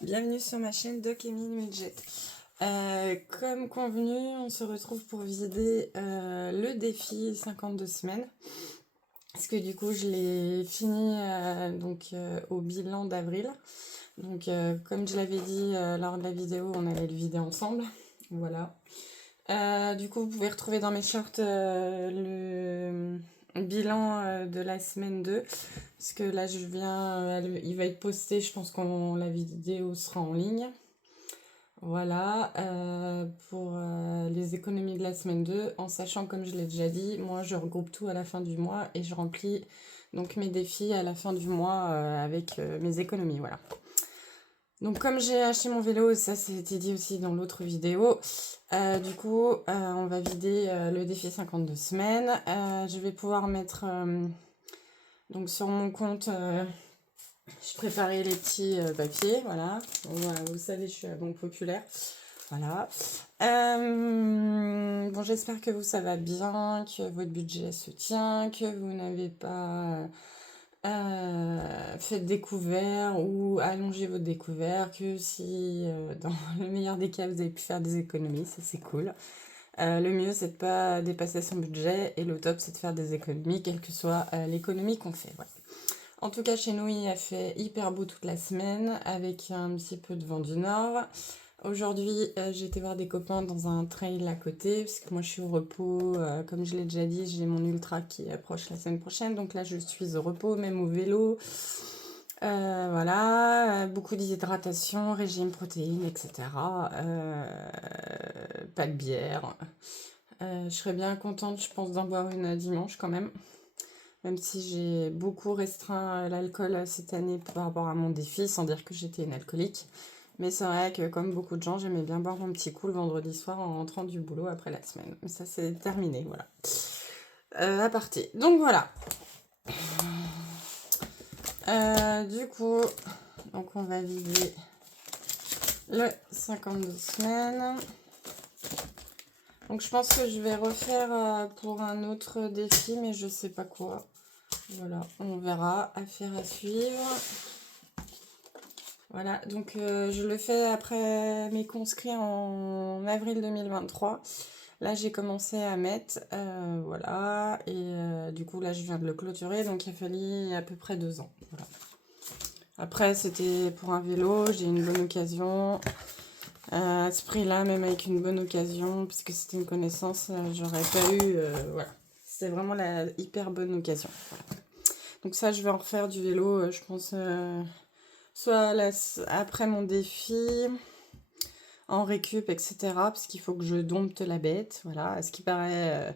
Bienvenue sur ma chaîne Doc Emile Midget. Comme convenu, on se retrouve pour vider le défi 52 semaines. Parce que du coup, je l'ai fini au bilan d'avril. Donc, comme je l'avais dit lors de la vidéo, on allait le vider ensemble. Voilà. Du coup, vous pouvez retrouver dans mes shorts le bilan de la semaine 2. Parce que là, il va être posté, je pense que la vidéo sera en ligne. Voilà, pour les économies de la semaine 2, en sachant, comme je l'ai déjà dit, moi je regroupe tout à la fin du mois et je remplis donc mes défis à la fin du mois avec mes économies, voilà. Donc comme j'ai acheté mon vélo, ça c'était dit aussi dans l'autre vidéo, du coup on va vider le défi 52 semaines. Je vais pouvoir mettre donc sur mon compte, je préparais les petits papiers, voilà. Vous savez, je suis à Banque Populaire. Voilà. Bon, j'espère que ça va bien, que votre budget se tient, que vous n'avez pas fait de découvert ou allongé votre découvert, que si dans le meilleur des cas vous avez pu faire des économies, ça c'est cool. Le mieux c'est de pas dépasser son budget et le top c'est de faire des économies, quelle que soit l'économie qu'on fait. Voilà. En tout cas, chez nous, il a fait hyper beau toute la semaine, avec un petit peu de vent du nord. Aujourd'hui, j'ai été voir des copains dans un trail à côté, parce que moi je suis au repos, comme je l'ai déjà dit, j'ai mon ultra qui approche la semaine prochaine, donc là je suis au repos, même au vélo. Voilà, beaucoup d'hydratation, régime protéines, etc. Pas de bière. Je serais bien contente, je pense, d'en boire une dimanche quand même. Même si j'ai beaucoup restreint l'alcool cette année par rapport à mon défi, sans dire que j'étais une alcoolique. Mais c'est vrai que comme beaucoup de gens, j'aimais bien boire mon petit coup le vendredi soir en rentrant du boulot après la semaine. Mais ça c'est terminé, voilà. À partir. Donc voilà. Du coup, donc on va vider le 52 semaines. Donc je pense que je vais refaire pour un autre défi, mais je sais pas quoi. Voilà, on verra. Affaire à suivre. Voilà, donc je le fais après mes conscrits en avril 2023. Là, j'ai commencé à mettre, voilà, et du coup, là, je viens de le clôturer, donc il a fallu à peu près 2 ans. Voilà. Après, c'était pour un vélo, j'ai une bonne occasion. À ce prix-là, même avec une bonne occasion, puisque c'était une connaissance, j'aurais pas eu, voilà. C'était vraiment la hyper bonne occasion. Voilà. Donc ça, je vais en refaire du vélo, je pense, soit après mon défi, en récup, etc. Parce qu'il faut que je dompte la bête. Voilà, à ce qui paraît,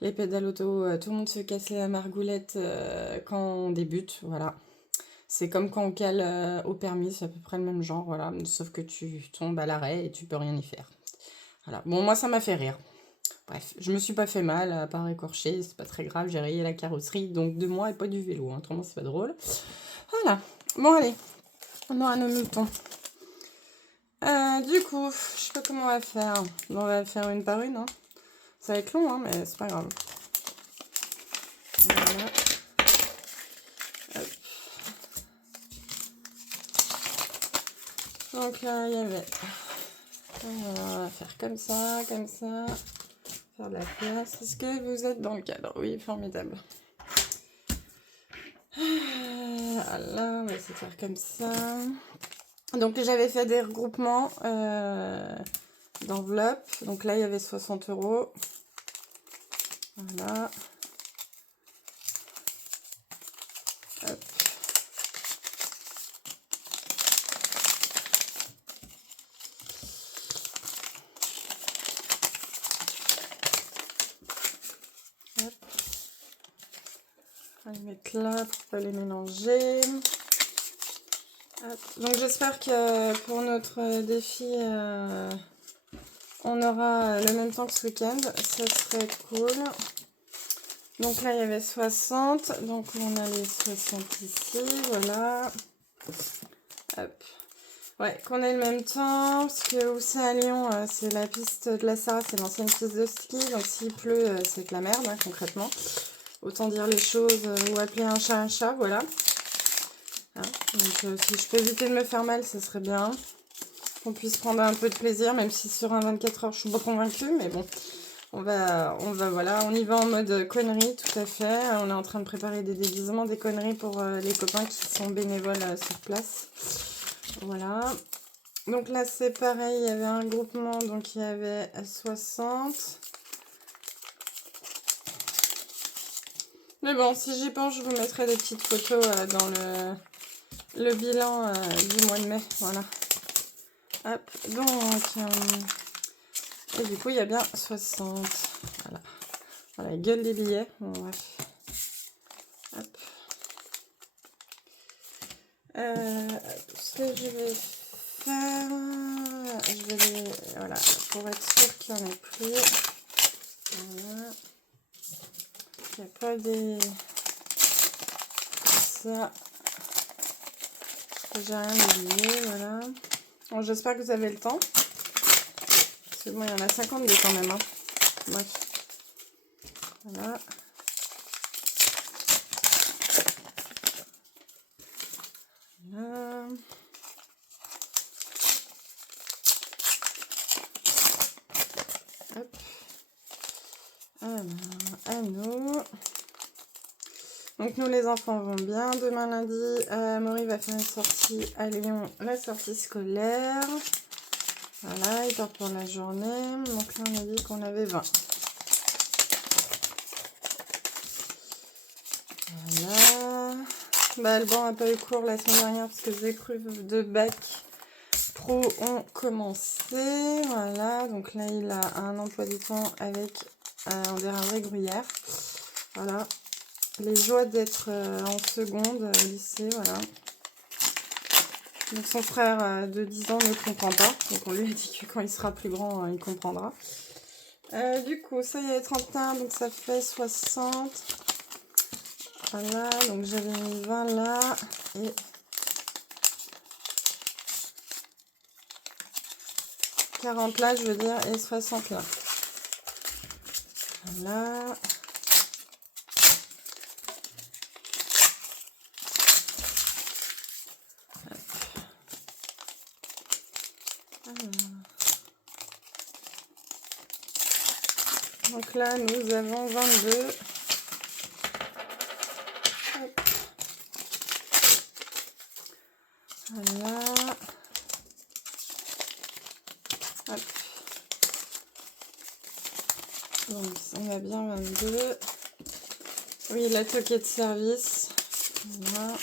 les pédales auto, tout le monde se casse la margoulette quand on débute. Voilà. C'est comme quand on cale au permis, c'est à peu près le même genre, voilà. Sauf que tu tombes à l'arrêt et tu peux rien y faire. Voilà. Bon, moi, ça m'a fait rire. Bref, je me suis pas fait mal, à part écorcher, c'est pas très grave, j'ai rayé la carrosserie, donc de moi et pas du vélo, hein. Autrement c'est pas drôle. Voilà. Bon, allez, on aura nos moutons. Du coup, je sais pas comment on va faire. On va faire une par une, hein. Ça va être long, hein, mais c'est pas grave. Voilà. Hop. Donc là, il y avait... On va faire comme ça, faire de la place. Est-ce que vous êtes dans le cadre? Oui, formidable. Là, on va essayer de faire comme ça. Donc j'avais fait des regroupements d'enveloppes. Donc là, il y avait 60 €. Voilà. Hop. Hop. On va les mettre là pour pas les mélanger. Hop. Donc j'espère que pour notre défi, on aura le même temps que ce week-end. Ça serait cool. Donc là, il y avait 60. Donc on a les 60 ici. Voilà. Hop. Ouais, qu'on ait le même temps. Parce que où c'est à Lyon, c'est la piste de la Sarre, c'est l'ancienne piste de ski. Donc s'il pleut, c'est que la merde, hein, concrètement. Autant dire les choses ou appeler un chat, voilà. Hein. Donc si je peux éviter de me faire mal, ce serait bien. Qu'on puisse prendre un peu de plaisir, même si sur un 24 heures, je suis pas convaincue, mais bon. Voilà, on y va en mode connerie, tout à fait. On est en train de préparer des déguisements, des conneries pour les copains qui sont bénévoles sur place. Voilà. Donc là, c'est pareil, il y avait un groupement, donc il y avait 60. Mais bon, si j'y pense, je vous mettrai des petites photos dans le bilan du mois de mai. Voilà. Hop, donc... et du coup, il y a bien 60. Voilà. Voilà, gueule des billets. Bon, bref. Hop. Ce que je vais faire... Je vais les... Voilà, pour être sûr qu'il n'y en ait plus. Voilà. Il n'y a pas des... Ça... J'ai rien oublié, voilà. Bon, j'espère que vous avez le temps. Parce que bon, il y en a 52 quand même. Hein. Bref. Voilà. Voilà. Hop. Alors, à nous. Donc nous les enfants vont bien. Demain lundi, Maury va faire une sortie à Lyon, la sortie scolaire. Voilà, il part pour la journée. Donc là on a dit qu'on avait 20. Voilà. Bah, Alban n'a pas eu cours la semaine dernière parce que les épreuves de bac pro ont commencé. Voilà, donc là il a un emploi du temps avec André Gruyère. Voilà. Les joies d'être en seconde au lycée, voilà. Donc son frère de 10 ans ne comprend pas. Donc on lui a dit que quand il sera plus grand, il comprendra. Du coup, ça y est, 31, donc ça fait 60. Voilà, donc j'avais mis 20 là. Et 40 là, je veux dire, et 60 là. Voilà. Donc là, nous avons 22. Hop. Voilà. Hop. Donc, on a bien 22. Oui, la toquée de service. Voilà.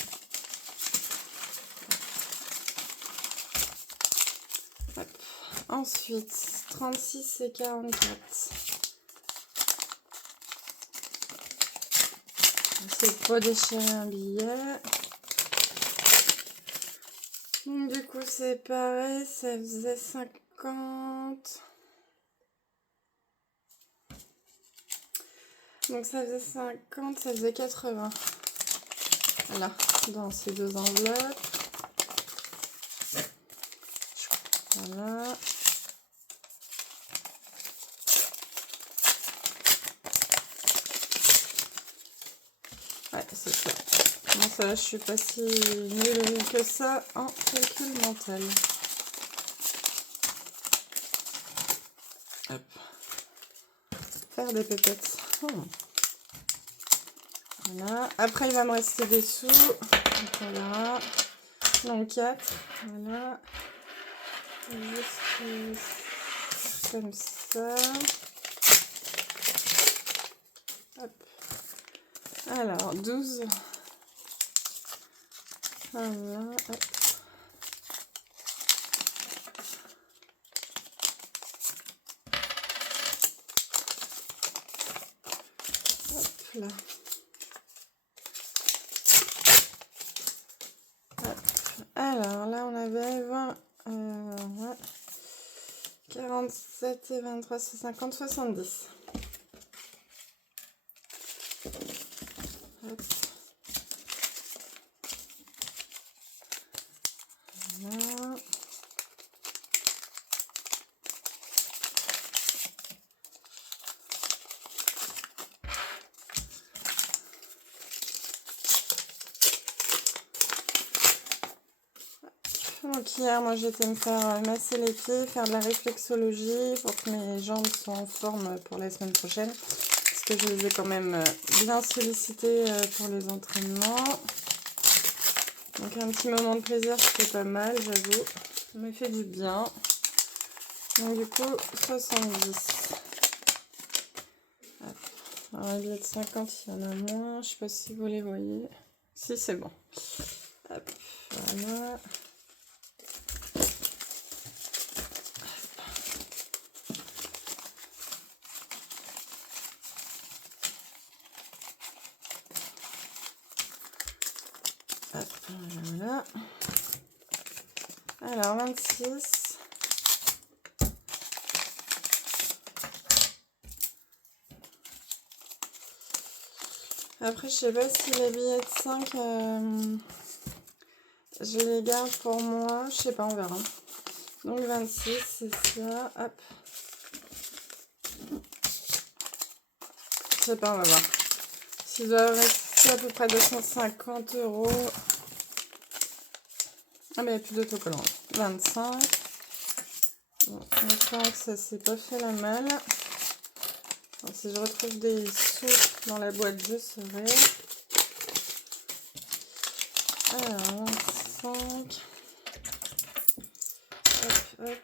Hop. Ensuite, 36 et 44. C'est pas déchirer un billet. Donc, du coup, c'est pareil, ça faisait 50. Donc, ça faisait 50, ça faisait 80. Voilà, dans ces deux enveloppes. Voilà. Ouais, c'est ça. Bon, ça, je suis pas si nulle que ça en calcul mental. Hop. Faire des pépettes. Voilà. Après, il va me rester des sous. Donc, on verra. Donc, 4. Voilà. Juste comme ça. Hop. Alors, 12. Voilà. Hop. Hop là. Hop. Alors, là, on avait 20. Ouais. 47 et 23, 50, 70. Hop. Voilà. Donc hier, moi j'étais me faire masser les pieds, faire de la réflexologie pour que mes jambes soient en forme pour la semaine prochaine. Parce que je les ai quand même bien sollicitées pour les entraînements. Donc un petit moment de plaisir, c'était pas mal, j'avoue. Ça m'a fait du bien. Donc du coup, 70. Alors les billets de 50, il y en a moins. Je sais pas si vous les voyez. Si, c'est bon. Hop, voilà. Hop, voilà. Alors 26. Après, je sais pas si les billets de 5, je les garde pour moi. Je sais pas, on verra. Donc 26, c'est ça. Hop. Je sais pas, on va voir. S'il doit rester à peu près 250 €. Ah, mais il n'y a plus d'autocollant. 25. Bon, j'espère que ça s'est pas fait la malle. Alors, si je retrouve des sous dans la boîte, je saurai. Alors, 25. Hop, hop.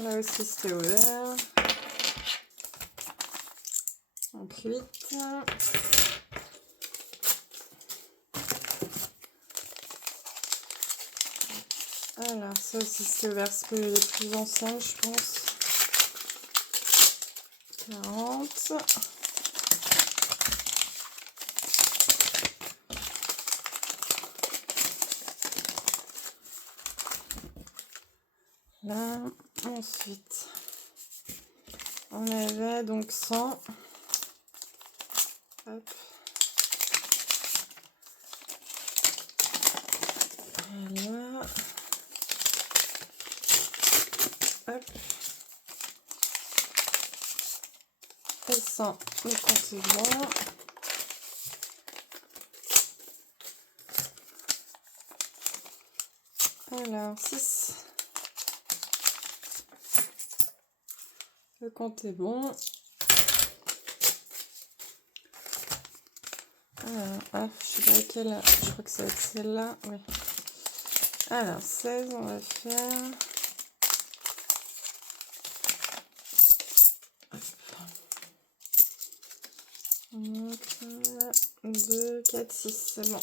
Là aussi c'était ouvert. Donc 8. Alors ça aussi c'était ouvert, c'est les plus anciens je pense. 40. Là, ensuite, on avait donc 100. Hop. Voilà. Hop. Et 100, le compte est bon. Alors, 6. Le compte est bon. Alors, je sais pas laquelle, je crois que ça va être celle-là. Oui. Alors, 16, on va faire. 2, 4, 6, c'est bon.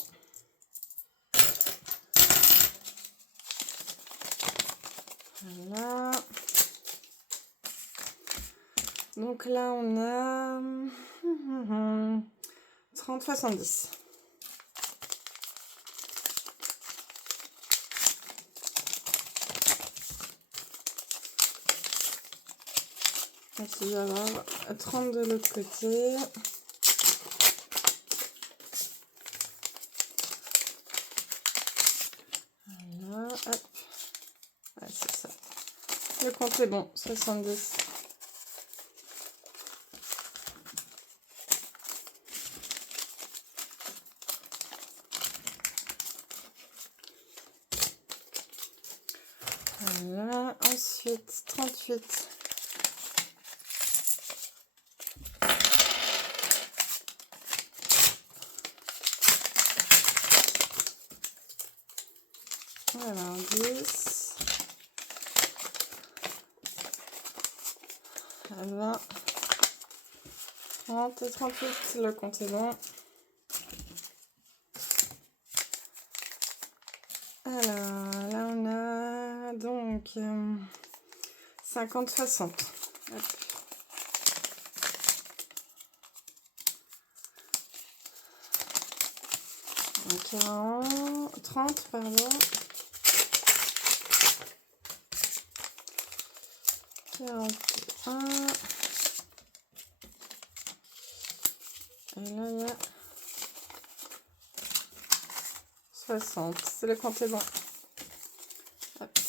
Voilà. Donc là, on a 30, 70. Donc il va y avoir 30 de l'autre côté. Voilà, hop. Ouais, c'est ça. Le compte est bon, 70. Voilà, ensuite 38. Alors 10. 20. 30 et 38, le compte est bon. Alors là on a donc 50, 60. Hop. Donc 40, 30 pardon. 41. Et là il y a 60. C'est le compte est bon. Hop.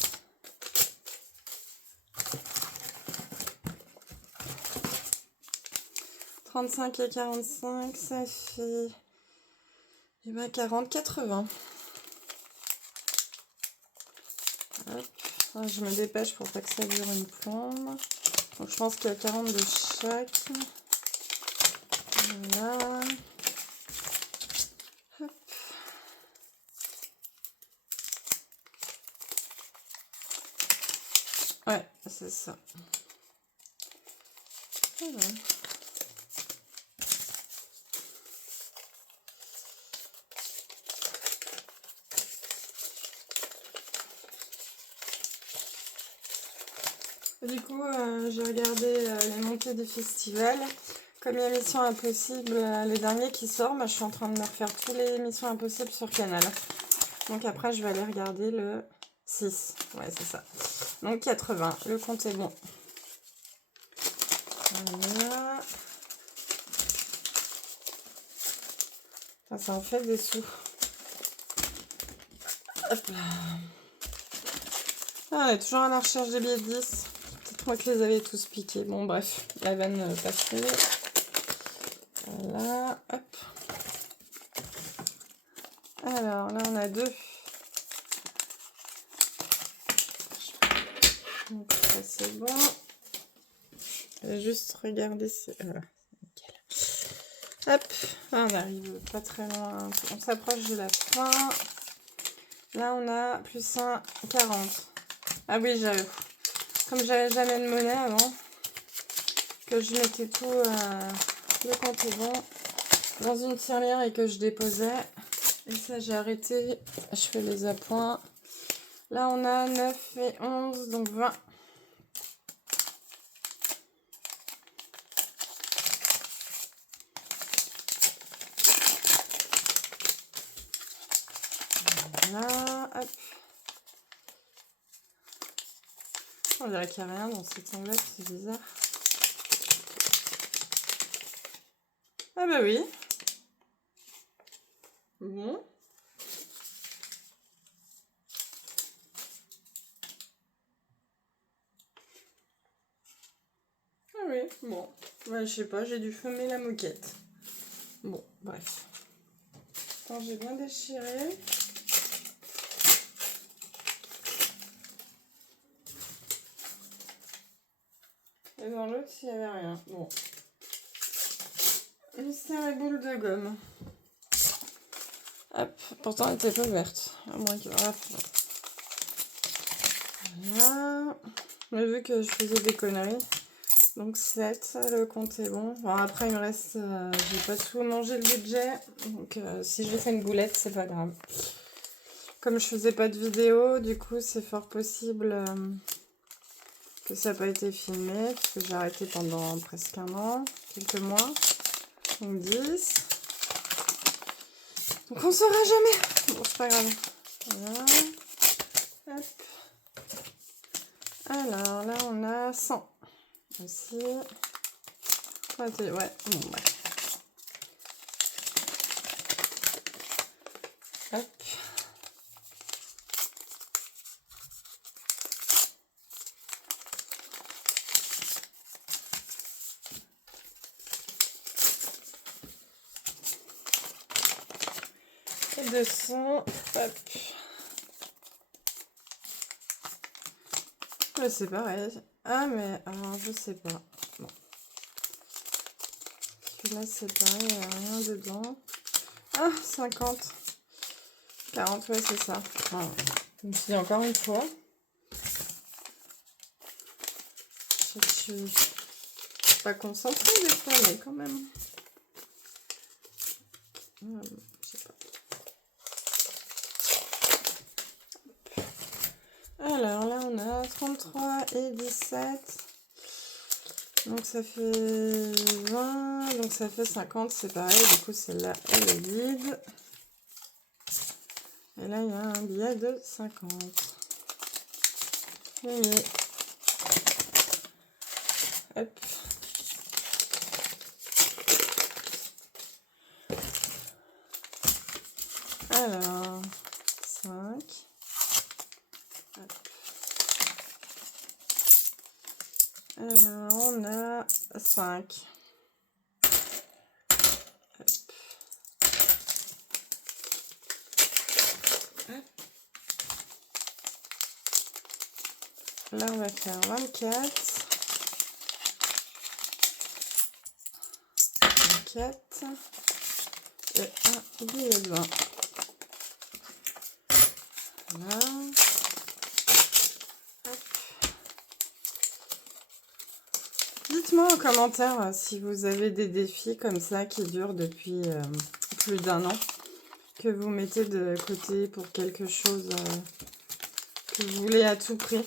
35 et 45, ça fait 40, 80. Hop. Ah, je me dépêche pour pas que ça dure une plombe. Donc je pense qu'il y a 40 de chaque. Voilà. Hop. Ouais, c'est ça. Voilà. Du coup, j'ai regardé les montées du festival. Comme il y a Mission Impossible, le dernier qui sort, je suis en train de me refaire tous les Missions Impossibles sur Canal. Donc après, je vais aller regarder le 6. Ouais, c'est ça. Donc 80. Le compte est bon. Voilà. Ça en fait des sous. Hop là. Ah, on est toujours à la recherche des billets de 10. Peut-être moi qui les avais tous piqués. Bon, bref, la vanne passée. Voilà, hop. Alors, là, on a 2. Donc, ça, c'est bon. Je vais juste regarder si... Voilà, nickel. Hop, on arrive pas très loin. On s'approche de la fin. Là, on a plus 1, 40. Ah oui, j'avoue. Comme j'avais jamais de monnaie avant, que je mettais tout le compte est bon dans une tirelire et que je déposais. Et ça, j'ai arrêté. Je fais les appoints. Là, on a 9 et 11, donc 20. Voilà, hop. On dirait qu'il n'y a rien dans cette enveloppe, c'est bizarre. Ah bah oui. Bon. Ah oui, bon. Ouais, je sais pas, j'ai dû fumer la moquette. Bon, bref. Quand j'ai bien déchiré. Et dans l'autre, il n'y avait rien. Bon. Mystère et boule de gomme. Hop, pourtant elle était pas verte. À moins que... Hop. Voilà. Mais vu que je faisais des conneries. Donc 7, le compte est bon. Bon, après il me reste... j'ai pas tout mangé le budget. Donc si je fais une boulette, c'est pas grave. Comme je faisais pas de vidéo, du coup c'est fort possible que ça n'a pas été filmé. Parce que j'ai arrêté pendant presque un an. Quelques mois. Donc 10. Donc on saura jamais. Bon, c'est pas grave. Voilà. Hop. Alors là on a 100 aussi. Ouais, bon, bref. Hop. Et 200. Hop. Ouais, c'est pareil. Ah mais alors je sais pas. Bon. Là c'est pareil, il n'y a rien dedans. Ah, 50. 40, ouais, c'est ça. Voilà. Je me suis dit encore une fois. Je suis pas concentrée des fois, mais quand même. Je sais pas. Alors là, on a 33 et 17. Donc ça fait 20, donc ça fait 50, c'est pareil. Du coup, celle-là, elle est vide. Et là, il y a un billet de 50. Oui. Hop. Alors, 5. Hop. Alors, on a 5. Hop. Hop. Là, on va faire 24. 24. Et un billet de 20. Voilà. Dites-moi en commentaire si vous avez des défis comme ça qui durent depuis plus d'1 an, que vous mettez de côté pour quelque chose que vous voulez à tout prix.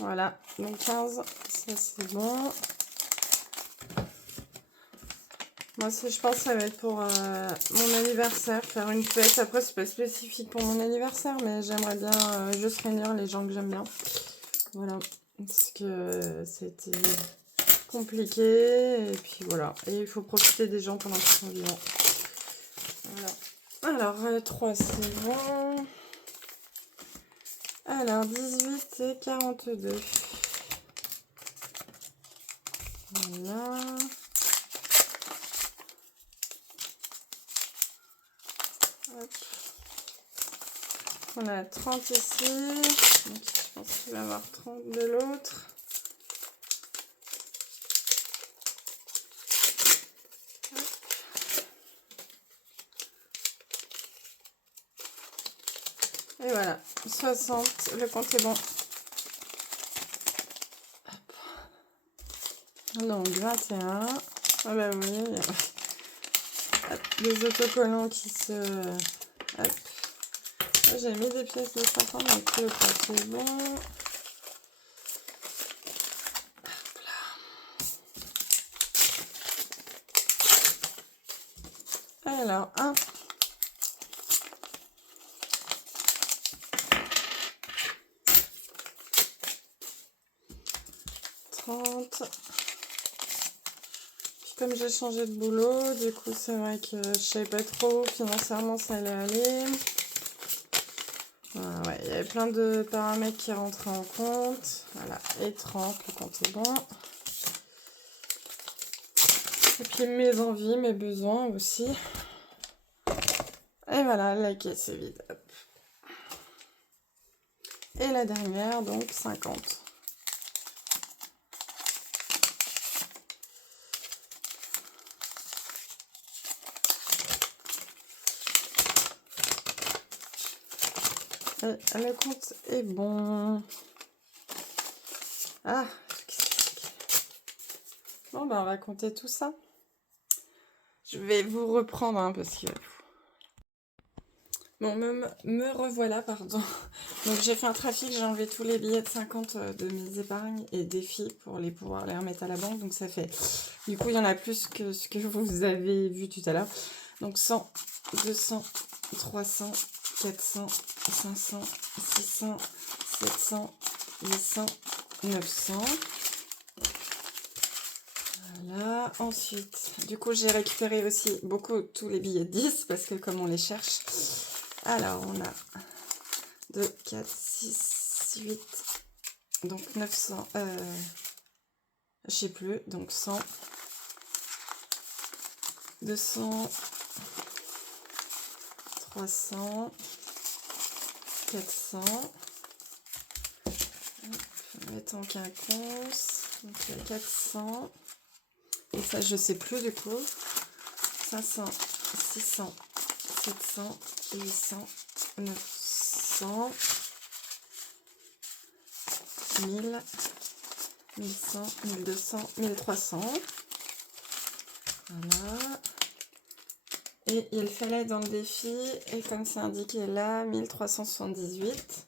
Voilà, donc 15, ça c'est bon. Moi, je pense que ça va être pour mon anniversaire, faire une fête. Après, c'est pas spécifique pour mon anniversaire, mais j'aimerais bien juste réunir les gens que j'aime bien. Voilà, parce que c'était compliqué, et puis voilà. Et il faut profiter des gens pendant qu'ils sont vivants. Voilà. Alors, 3, c'est bon. Alors, 18 et 42. Voilà. Hop. On a 30 ici. Donc, je pense qu'il va y avoir 30 de l'autre. Et voilà, 60, le compte est bon. Hop. Donc 21. Ah bah oui, il y a des autocollants qui se... Hop. J'ai mis des pièces de 50, donc le compte est bon. Hop là. Alors, 1. 30. Puis comme j'ai changé de boulot, du coup c'est vrai que je savais pas trop financièrement ça allait aller. Voilà, ouais, il y avait plein de paramètres qui rentraient en compte. Voilà, et 30, le compte est bon. Et puis mes envies, mes besoins aussi. Et voilà, la caisse est vide. Hop. Et la dernière, donc 50. Et le compte est bon. Ah, bon, bah on va compter tout ça. Je vais vous reprendre, hein, parce que... Bon, me revoilà, pardon. Donc j'ai fait un trafic, j'ai enlevé tous les billets de 50 de mes épargnes et défis pour pouvoir les remettre à la banque. Donc ça fait... Du coup, il y en a plus que ce que vous avez vu tout à l'heure. Donc 100, 200, 300, 400, 500, 600, 700, 800, 900. Voilà. Ensuite, du coup, j'ai récupéré aussi tous les billets de 10 parce que comme on les cherche... Alors, on a 2, 4, 6, 8, donc 900, je sais plus, donc 100, 200, 300, 400, on va mettre en quinconce, donc il y a 400, et ça je sais plus du coup, 500, 600, 700, 800, 900, 1000, 1100, 1200, 1300. Voilà. Et il fallait dans le défi, et comme c'est indiqué là, 1378.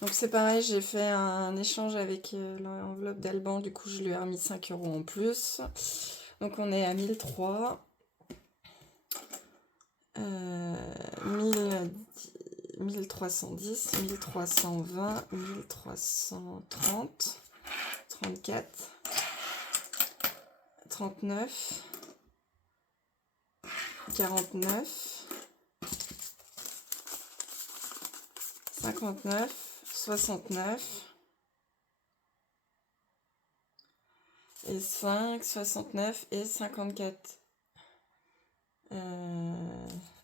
Donc c'est pareil, j'ai fait un échange avec l'enveloppe d'Alban, du coup je lui ai remis 5 € en plus. Donc on est à 1003. 1310, 1320, 1330, 34, 39, 49, 59, 69, et 5, 69 et 54.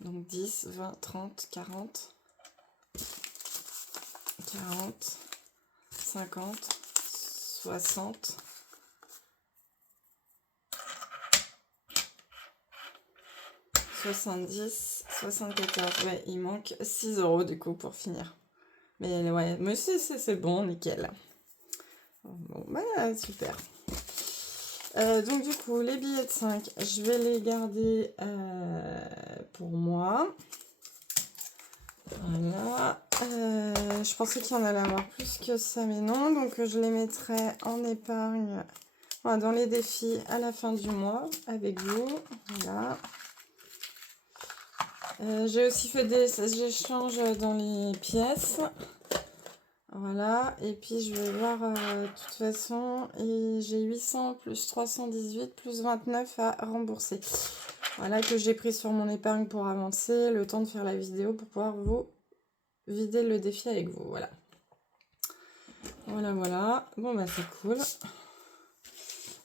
Donc 10, 20, 30, 40, 40, 50, 60, 70, 74. Ouais, il manque 6 € du coup pour finir. Mais ouais, mais c'est bon, nickel. Bon, bah super. Donc du coup, les billets de 5, je vais les garder pour moi. Voilà. Je pensais qu'il y en allait avoir plus que ça, mais non. Donc je les mettrai en épargne, voilà, dans les défis à la fin du mois avec vous. Voilà. J'ai aussi fait des échanges dans les pièces. Voilà, et puis je vais voir, de toute façon, et j'ai 800 plus 318 plus 29 à rembourser. Voilà, que j'ai pris sur mon épargne pour avancer, le temps de faire la vidéo pour pouvoir vous vider le défi avec vous, voilà. Voilà, bon bah c'est cool.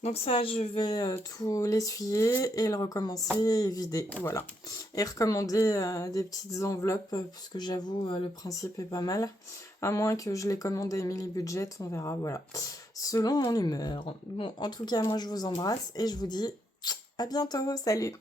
Donc ça, je vais tout l'essuyer et le recommencer et vider, voilà. Et recommander des petites enveloppes, parce que j'avoue, le principe est pas mal. À moins que je les commande à Emily Budget, on verra, voilà. Selon mon humeur. Bon, en tout cas, moi, je vous embrasse et je vous dis à bientôt, salut!